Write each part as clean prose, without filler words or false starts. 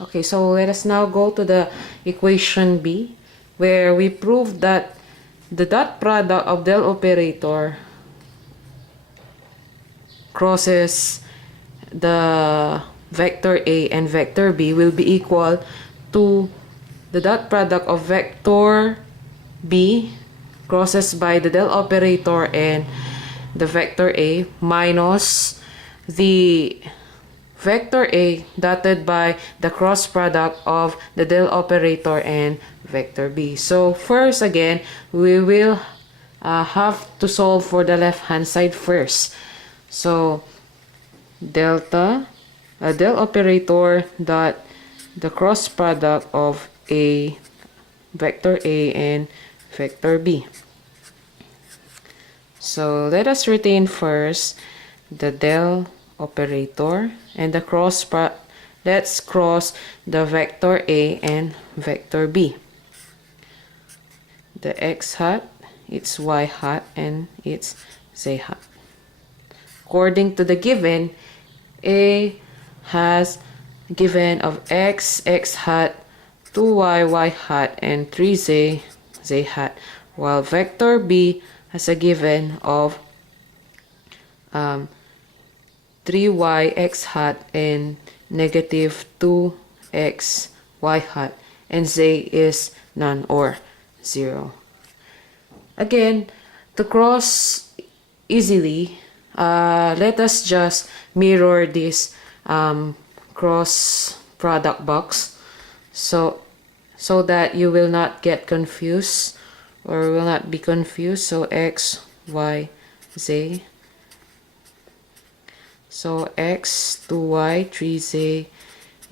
Okay, so let us now go to the equation B, where we prove that the dot product of del operator crosses the vector A and vector B will be equal to the dot product of vector B crosses by the del operator and the vector A minus the vector A dotted by the cross product of the del operator and vector B. So first again, we will have to solve for the left hand side first. So delta del operator dot the cross product of a vector A and vector B. So let us retain first the del operator and the let's cross the vector A and vector B. The x hat, its y hat, and its z hat. According to the given, A has given of x hat, 2y y hat, and 3z z hat, while vector B has a given of 3y x hat and negative 2x y hat, and z is none or 0. Again, to cross easily, let us just mirror this cross product box so that you will not get confused or will not be confused. So x, y, z. So x, 2y, 3z,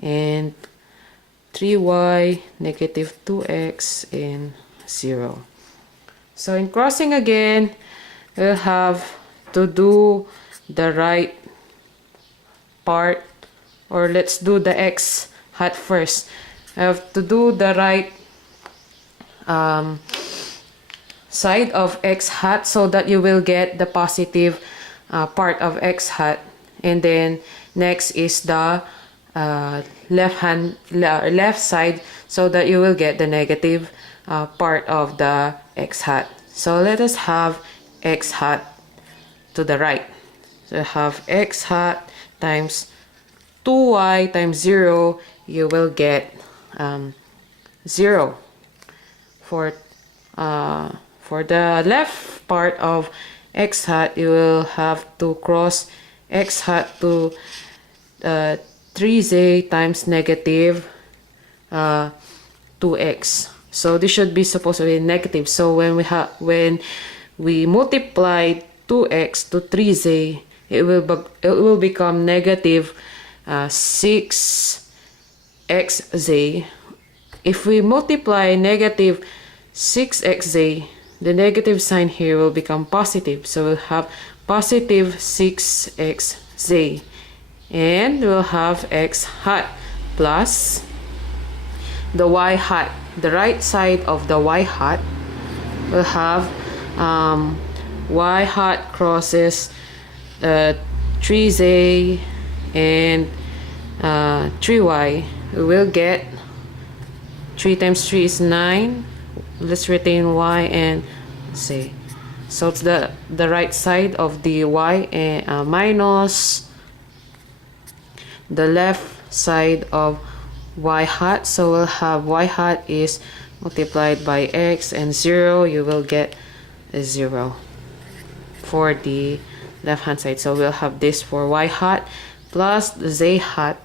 and 3y, negative 2x, and 0. So in crossing again, we'll have to do the right part, or let's do the x hat first. I have to do the right side of x hat so that you will get the positive part of x hat. And then next is the left side so that you will get the negative part of the x hat. So let us have x hat to the right. So have x hat times 2y times 0, you will get 0. For the left part of x hat, you will have to cross x hat to 3z times negative 2x. So this should be supposed to be negative. So when we multiply 2x to 3z, it will become negative 6xz. If we multiply negative 6xz, the negative sign here will become positive. So we'll have positive 6xz. And we'll have x hat plus the y hat. The right side of the y hat will have y hat crosses 3z and 3y. We will get 3 times 3 is 9. Let's retain y and z. So it's the right side of the y and minus the left side of y hat. So we'll have y hat is multiplied by x and 0. You will get a 0 for the left hand side. So we'll have this for y hat plus the z hat.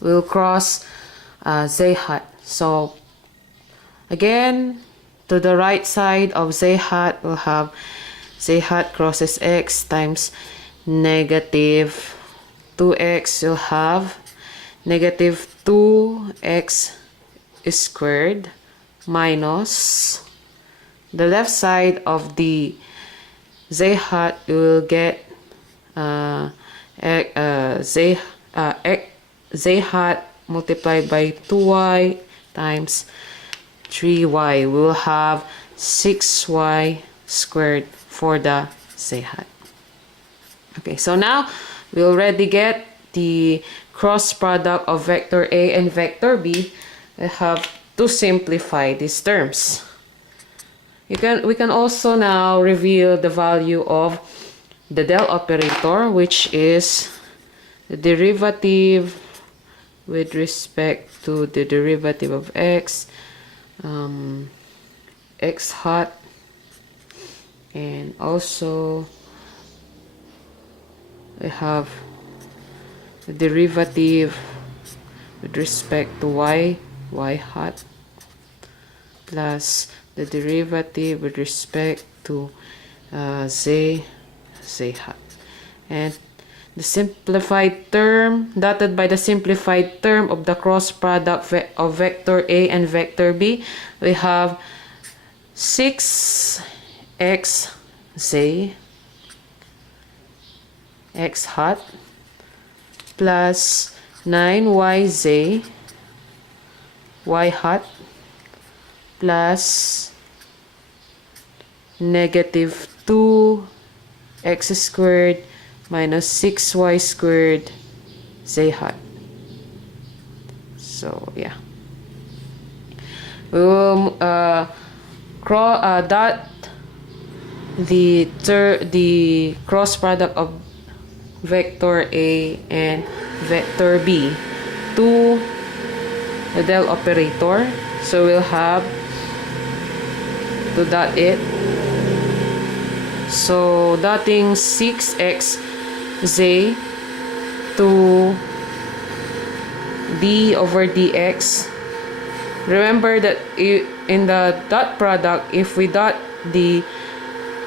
We'll cross z hat. So again, to the right side of z hat, we'll have z hat crosses x times negative 2x. You'll have negative 2x squared minus the left side of the z hat. You will get z hat multiplied by 2y times 3y. We will have 6y squared for the z hat. Okay, so now we already get the cross product of vector A and vector B, we have to simplify these terms. We can also now reveal the value of the del operator, which is the derivative with respect to the derivative of x, x hat, and also we have the derivative with respect to y, y hat, plus the derivative with respect to z, z hat. And the simplified term, dotted by the simplified term of the cross product of vector A and vector B, we have 6xz x hat plus 9yz y hat plus negative 2x squared minus 6y squared z hat. So yeah, we will dot the cross product of vector A and vector B to the del operator. So we'll have to dot it. So dotting 6xz to d over dx. Remember that in the dot product, if we dot the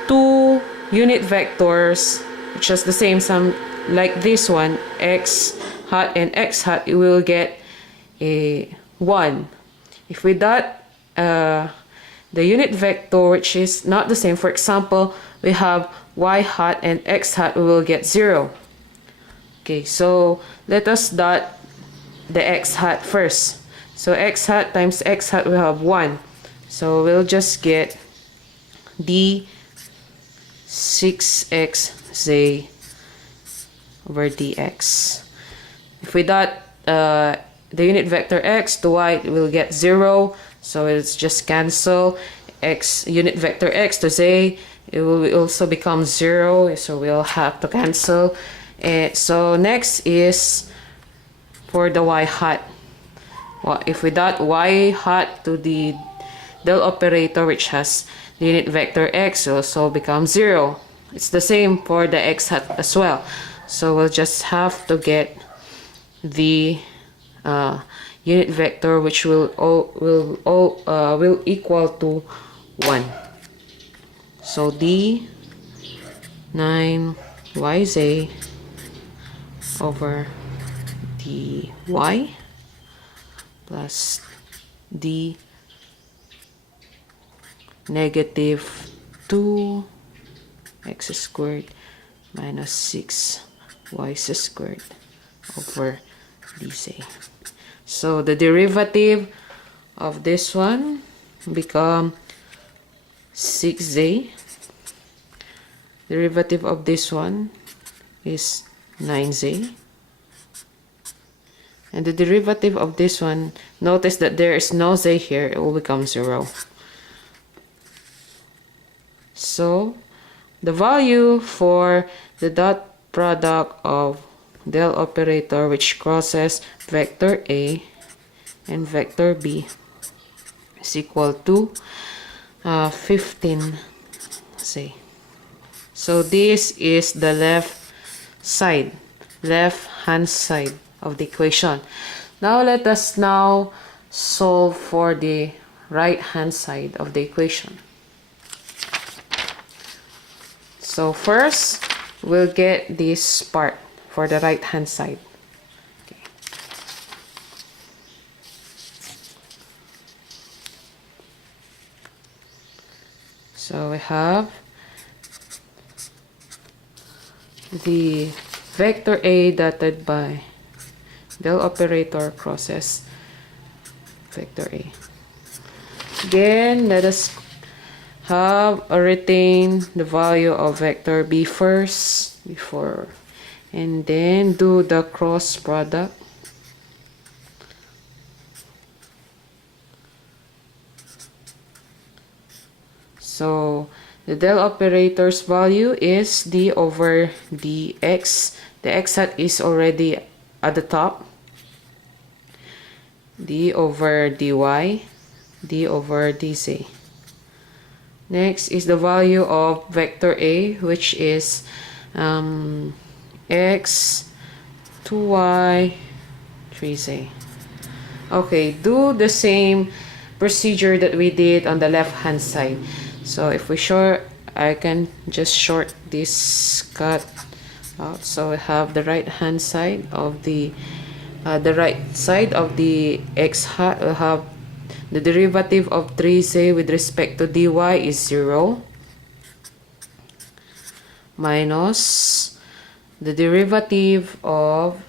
two unit vectors, which is the same sum like this one, x hat and x hat, you will get a 1. If we dot the unit vector which is not the same, for example, we have y hat and x hat, we will get 0. Okay, so let us dot the x hat first. So x hat times x hat, we have 1. So we'll just get d 6xz over dx. If we dot the unit vector x to y, we'll get 0. So it's just cancel. X unit vector x to z, it will also become 0. So we'll have to cancel. So next is for the y hat. Well, if we dot y hat to the del operator, which has the unit vector x, will also become 0. It's the same for the x hat as well. So we'll just have to get the unit vector which will equal to 1. So d 9yz over dy plus d negative 2x squared minus 6y squared over dz. So the derivative of this one become 6z. Derivative of this one is 9z. And the derivative of this one, notice that there is no z here, it will become 0. So the value for the dot product of del operator which crosses vector A and vector B is equal to 15z. So this is the left hand side of the equation. Now let us now solve for the right hand side of the equation. So first, we'll get this part for the right hand side. Okay. So we have the vector A dotted by del operator crosses vector A. Again, let us have or retain the value of vector B first before and then do the cross product. So the del operator's value is d over dx. The x hat is already at the top. D over dy, d over dz. Next is the value of vector A, which is x, 2y, 3z. Okay, do the same procedure that we did on the left hand side. So if we I can just short this cut out. So we have the right hand side of the x hat will have the derivative of 3z with respect to dy is 0 minus the derivative of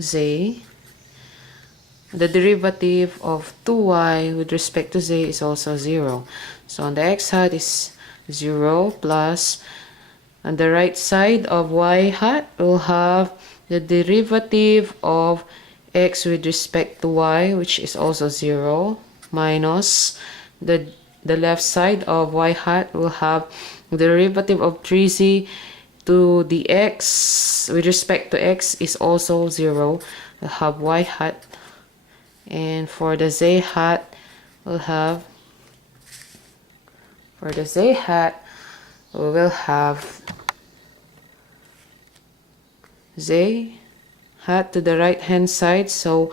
z. The derivative of 2y with respect to z is also 0. So on the x hat is 0 plus on the right side of y hat we'll have the derivative of x with respect to y, which is also 0, minus the left side of y hat will have the derivative of 3z to the x with respect to x is also 0. We'll have y hat, and for the z hat we'll have we will have z hat to the right hand side, so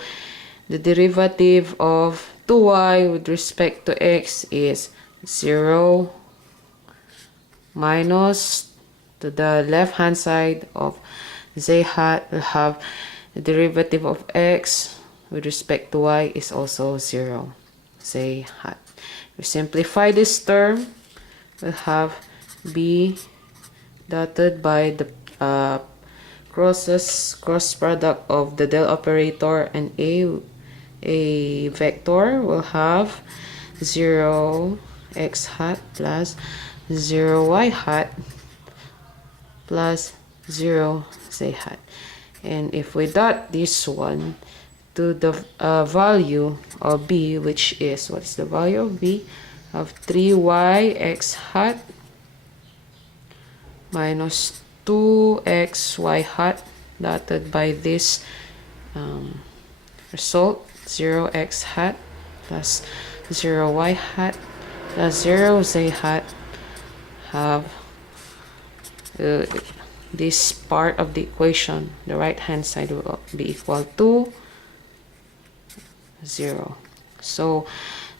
the derivative of 2y with respect to x is 0 minus to the left hand side of z hat will have the derivative of x with respect to y is also 0, z hat. We simplify this term, we'll have b dotted by the cross product of the del operator and a vector will have 0 x hat plus 0 y hat plus 0 z hat. And if we dot this one to the value of b, which is, what is the value of b? Of 3y x hat minus 2xy hat dotted by this result 0x hat plus 0y hat plus 0z hat have this part of the equation, the right hand side will be equal to 0. So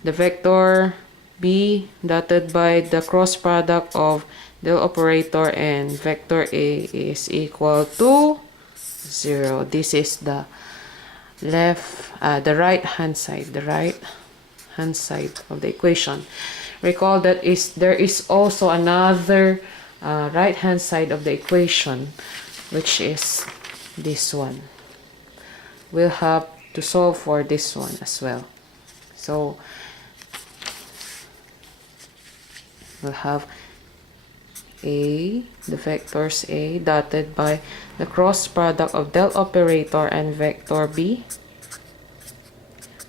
the vector b dotted by the cross product of the operator and vector a is equal to 0. This is the right hand side of the equation. Recall that there is also another right hand side of the equation, which is this one. We'll have to solve for this one as well. So we'll have the vectors a dotted by the cross product of del operator and vector b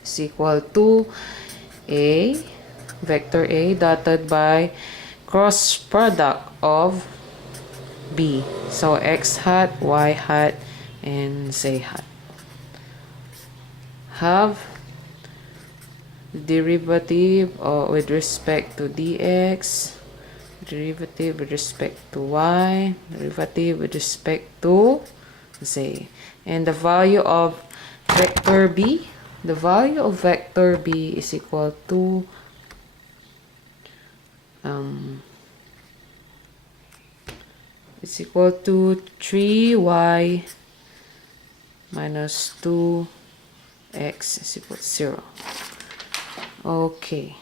is equal to vector a dotted by cross product of b, so x hat, y hat, and z hat. Have derivative with respect to dx, derivative with respect to y, derivative with respect to z, and the value of vector b. The value of vector b is equal to it's equal to 3y minus 2x is equal to 0. Okay,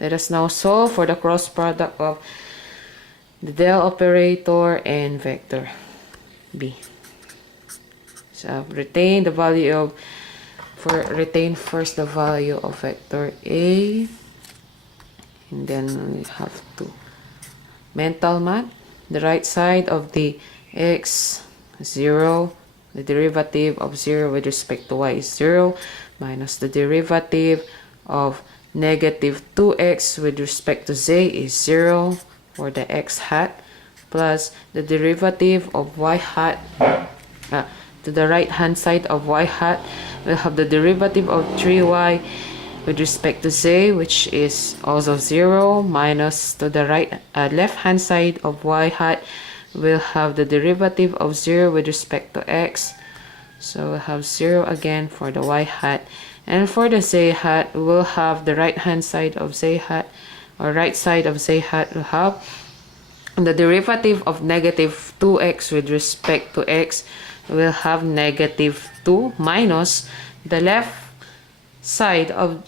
let us now solve for the cross product of the del operator and vector b. So I've retained the value of retain first the value of vector a, and then we have to mental math. The right side of the x 0. The derivative of 0 with respect to y is 0, minus the derivative of negative 2x with respect to z is 0 for the x hat, plus the derivative of y hat to the right hand side of y hat, we'll have the derivative of 3y with respect to z, which is also 0, minus to the left hand side of y hat, we'll have the derivative of 0 with respect to x. So we'll have 0 again for the y hat. And for the z hat, we'll have the right hand side of z hat, or right side of z hat, we'll have the derivative of negative 2x with respect to x. We'll have negative 2 minus the left side of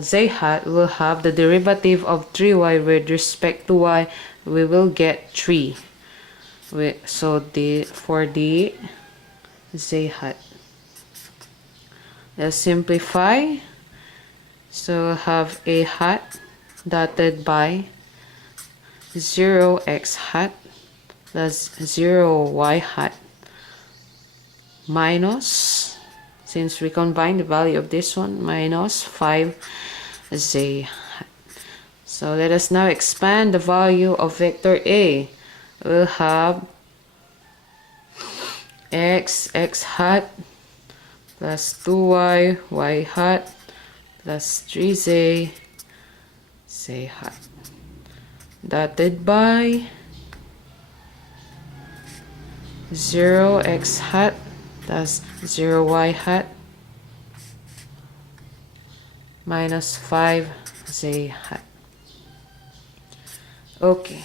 z hat will have the derivative of 3y with respect to y. We will get 3. For the z hat, let's simplify. So we'll have a hat dotted by 0x hat plus 0y hat minus, since we combine the value of this one, minus 5z hat. So let us now expand the value of vector A. We'll have x hat plus 2y y hat plus 3z z hat dotted by 0x hat plus 0y hat minus 5z hat. Okay.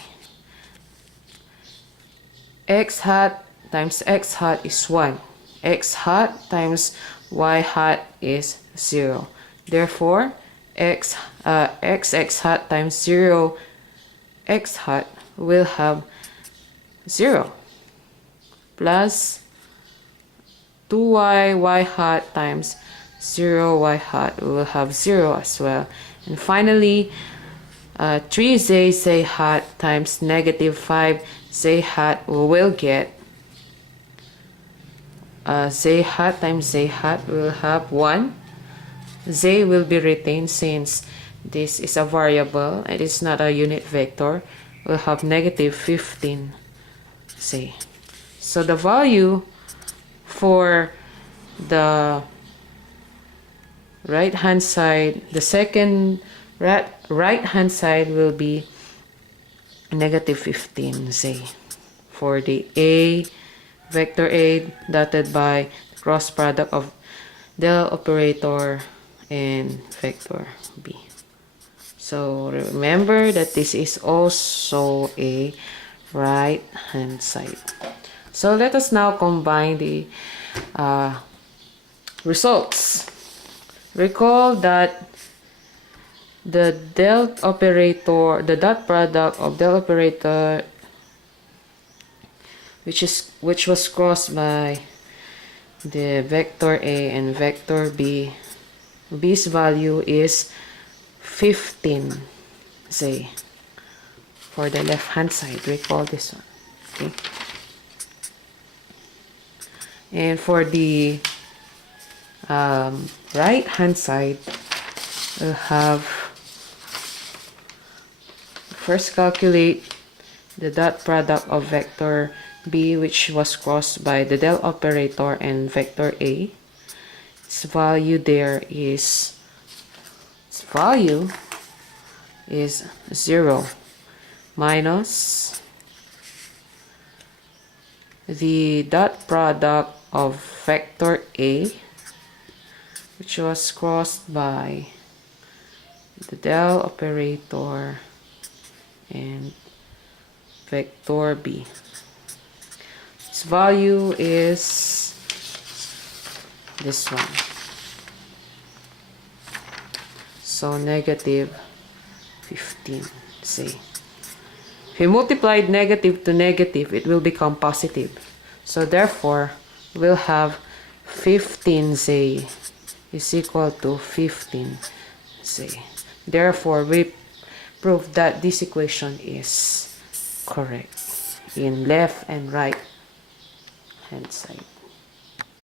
X hat times x hat is 1. X hat times y hat is 0. Therefore, x hat times 0 x hat will have 0 plus 2y y hat times 0 y hat will have 0 as well. And finally, 3z z hat times negative 5 z hat will get z hat times z hat will have 1. Z will be retained since this is a variable. It is not a unit vector. We'll have negative 15 z. So the value for the right hand side, the second right hand side will be negative 15 z for the A vector A dotted by cross product of del operator and vector B. So remember that this is also a right hand side. So let us now combine the results. Recall that the del operator, the dot product of del operator, which was crossed by the vector A and vector B, B's value is 15 z for the left hand side. Recall this one. Okay. And for the right hand side, we'll have first calculate the dot product of vector B, which was crossed by the del operator and vector A. Its value there is 0 minus the dot product of vector A, which was crossed by the del operator and vector B. Its value is this one. So negative 15 z. If you multiplied negative to negative, it will become positive. So therefore, we'll have 15z is equal to 15z. Therefore, we prove that this equation is correct in left and right hand side.